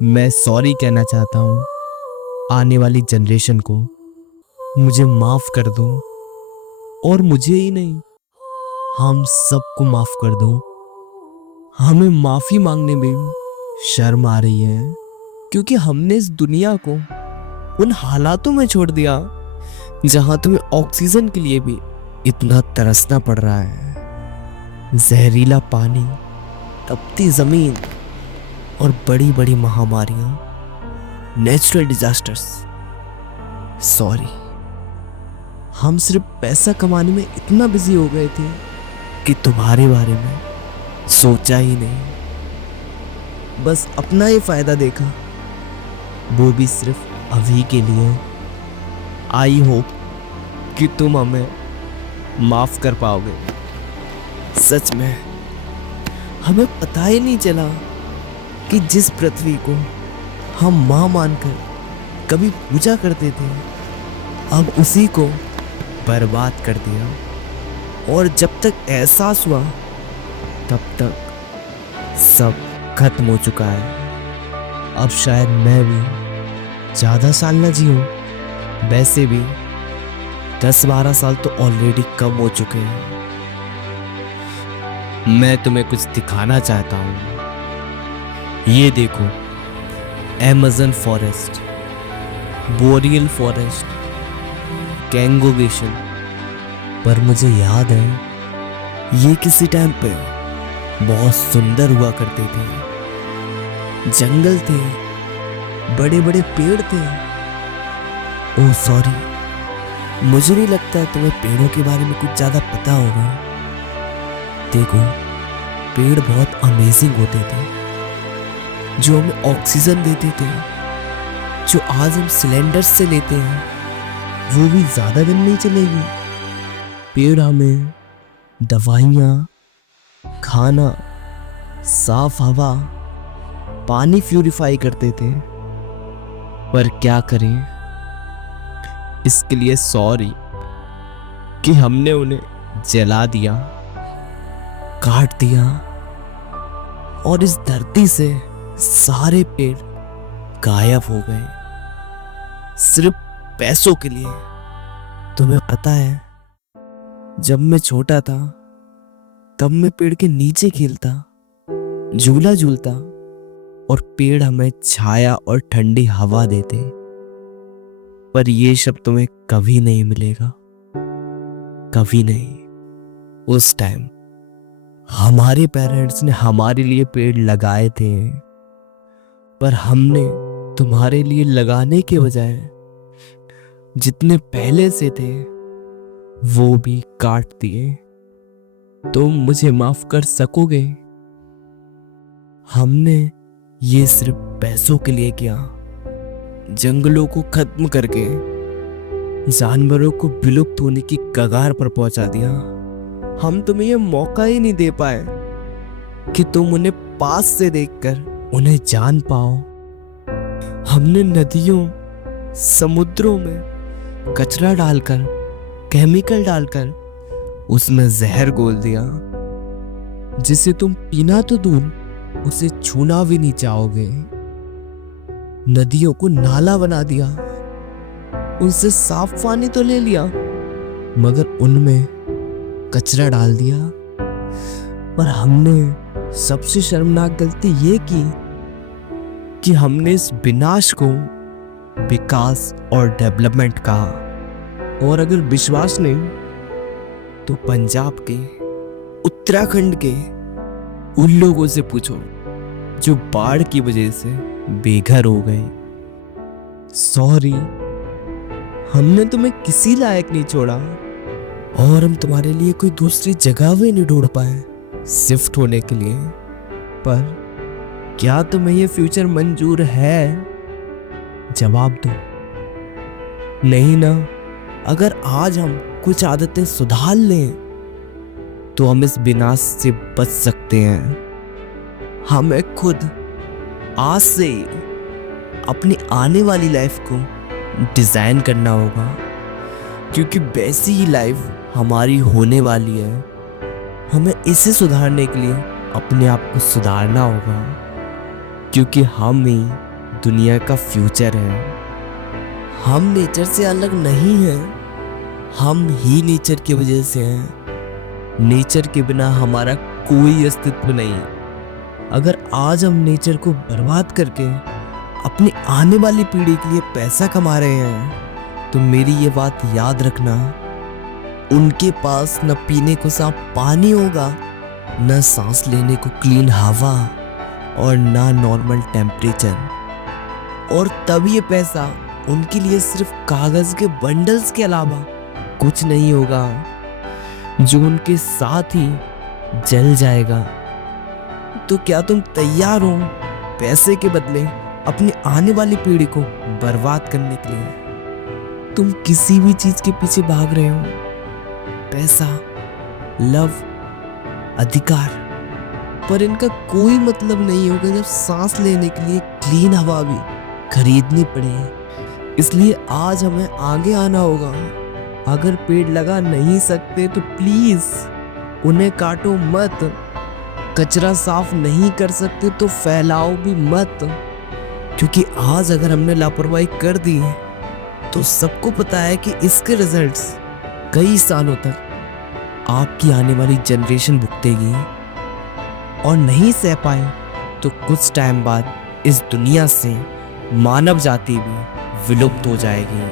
मैं सॉरी कहना चाहता हूँ आने वाली जनरेशन को। मुझे माफ कर दो, और मुझे ही नहीं, हम सबको माफ कर दो। हमें माफी मांगने में शर्म आ रही है, क्योंकि हमने इस दुनिया को उन हालातों में छोड़ दिया जहां तुम्हें ऑक्सीजन के लिए भी इतना तरसना पड़ रहा है। जहरीला पानी, तपती जमीन और बड़ी बड़ी महामारियां, नेचुरल डिजास्टर्स। सॉरी, हम सिर्फ पैसा कमाने में इतना बिजी हो गए थे कि तुम्हारे बारे में सोचा ही नहीं। बस अपना ही फायदा देखा, वो भी सिर्फ अभी के लिए। आई होप कि तुम हमें माफ कर पाओगे। सच में हमें पता ही नहीं चला कि जिस पृथ्वी को हम मां मानकर कभी पूजा करते थे, अब उसी को बर्बाद कर दिया। और जब तक एहसास हुआ तब तक सब खत्म हो चुका है। अब शायद मैं भी ज़्यादा साल न जीऊं, वैसे भी 10-12 साल तो ऑलरेडी कम हो चुके हैं। मैं तुम्हें कुछ दिखाना चाहता हूँ। ये देखो, Amazon forest, boreal forest, Congo basin. पर मुझे याद है ये किसी टाइम पे बहुत सुंदर हुआ करते थे। जंगल थे, बड़े बड़े पेड़ थे। ओह सॉरी, मुझे नहीं लगता तुम्हें पेड़ों के बारे में कुछ ज़्यादा पता होगा। देखो, पेड़ बहुत अमेजिंग होते थे, जो हमें ऑक्सीजन देते थे, जो आज हम सिलेंडर से लेते हैं, वो भी ज़्यादा दिन नहीं चलेगी। पेड़ हमें दवाइयाँ, खाना, साफ हवा, पानी प्यूरिफाई करते थे। पर क्या करें, इसके लिए सॉरी कि हमने उन्हें जला दिया, काट दिया, और इस धरती से सारे पेड़ गायब हो गए सिर्फ पैसों के लिए। तुम्हें पता है, जब मैं छोटा था तब मैं पेड़ के नीचे खेलता, झूला झूलता, और पेड़ हमें छाया और ठंडी हवा देते। पर ये सब तुम्हें कभी नहीं मिलेगा, कभी नहीं। उस टाइम हमारे पेरेंट्स ने हमारे लिए पेड़ लगाए थे, पर हमने तुम्हारे लिए लगाने के बजाय जितने पहले से थे वो भी काट दिए। तुम मुझे माफ कर सकोगे? हमने ये सिर्फ पैसों के लिए किया, जंगलों को खत्म करके जानवरों को विलुप्त होने की कगार पर पहुंचा दिया। हम तुम्हें ये मौका ही नहीं दे पाए कि तुम उन्हें पास से देखकर उन्हें जान पाओ। हमने नदियों, समुद्रों में कचरा डालकर, केमिकल डालकर उसमें जहर घोल दिया, जिसे तुम पीना तो दूर, उसे छूना भी नहीं चाहोगे। नदियों को नाला बना दिया, उनसे साफ पानी तो ले लिया, मगर उनमें कचरा डाल दिया। पर हमने सबसे शर्मनाक गलती ये की कि हमने इस विनाश को विकास और डेवलपमेंट कहा। और अगर विश्वास नहीं तो पंजाब के, उत्तराखंड के उन लोगों से पूछो जो बाढ़ की वजह से बेघर हो गए। सॉरी, हमने तुम्हें किसी लायक नहीं छोड़ा, और हम तुम्हारे लिए कोई दूसरी जगह भी नहीं ढूंढ पाए शिफ्ट होने के लिए। पर क्या तुम्हें ये फ्यूचर मंजूर है? जवाब दो। नहीं ना? अगर आज हम कुछ आदतें सुधार लें तो हम इस विनाश से बच सकते हैं। हमें खुद आज से अपनी आने वाली लाइफ को डिजाइन करना होगा, क्योंकि वैसी ही लाइफ हमारी होने वाली है। हमें इसे सुधारने के लिए अपने आप को सुधारना होगा, क्योंकि हम ही दुनिया का फ्यूचर है। हम नेचर से अलग नहीं हैं, हम ही नेचर की वजह से हैं। नेचर के बिना हमारा कोई अस्तित्व नहीं। अगर आज हम नेचर को बर्बाद करके अपनी आने वाली पीढ़ी के लिए पैसा कमा रहे हैं, तो मेरी ये बात याद रखना, उनके पास न पीने को साफ पानी होगा, न सांस लेने को क्लीन हवा और ना नॉर्मल टेम्परेचर। और तब ये पैसा उनके लिए सिर्फ कागज के बंडल्स के अलावा कुछ नहीं होगा, जो उनके साथ ही जल जाएगा। तो क्या तुम तैयार हो पैसे के बदले अपनी आने वाली पीढ़ी को बर्बाद करने के लिए? तुम किसी भी चीज के पीछे भाग रहे हो, पैसा, लव, अधिकार, पर इनका कोई मतलब नहीं होगा जब सांस लेने के लिए क्लीन हवा भी खरीदनी पड़े। इसलिए आज हमें आगे आना होगा। अगर पेड़ लगा नहीं सकते तो प्लीज उन्हें काटो मत। कचरा साफ नहीं कर सकते तो फैलाओ भी मत, क्योंकि आज अगर हमने लापरवाही कर दी तो सबको पता है कि इसके रिजल्ट्स कई सालों तक आपकी आने वाली जनरेशन भुगतेगी। और नहीं सह पाए तो कुछ टाइम बाद इस दुनिया से मानव जाति भी विलुप्त हो जाएगी।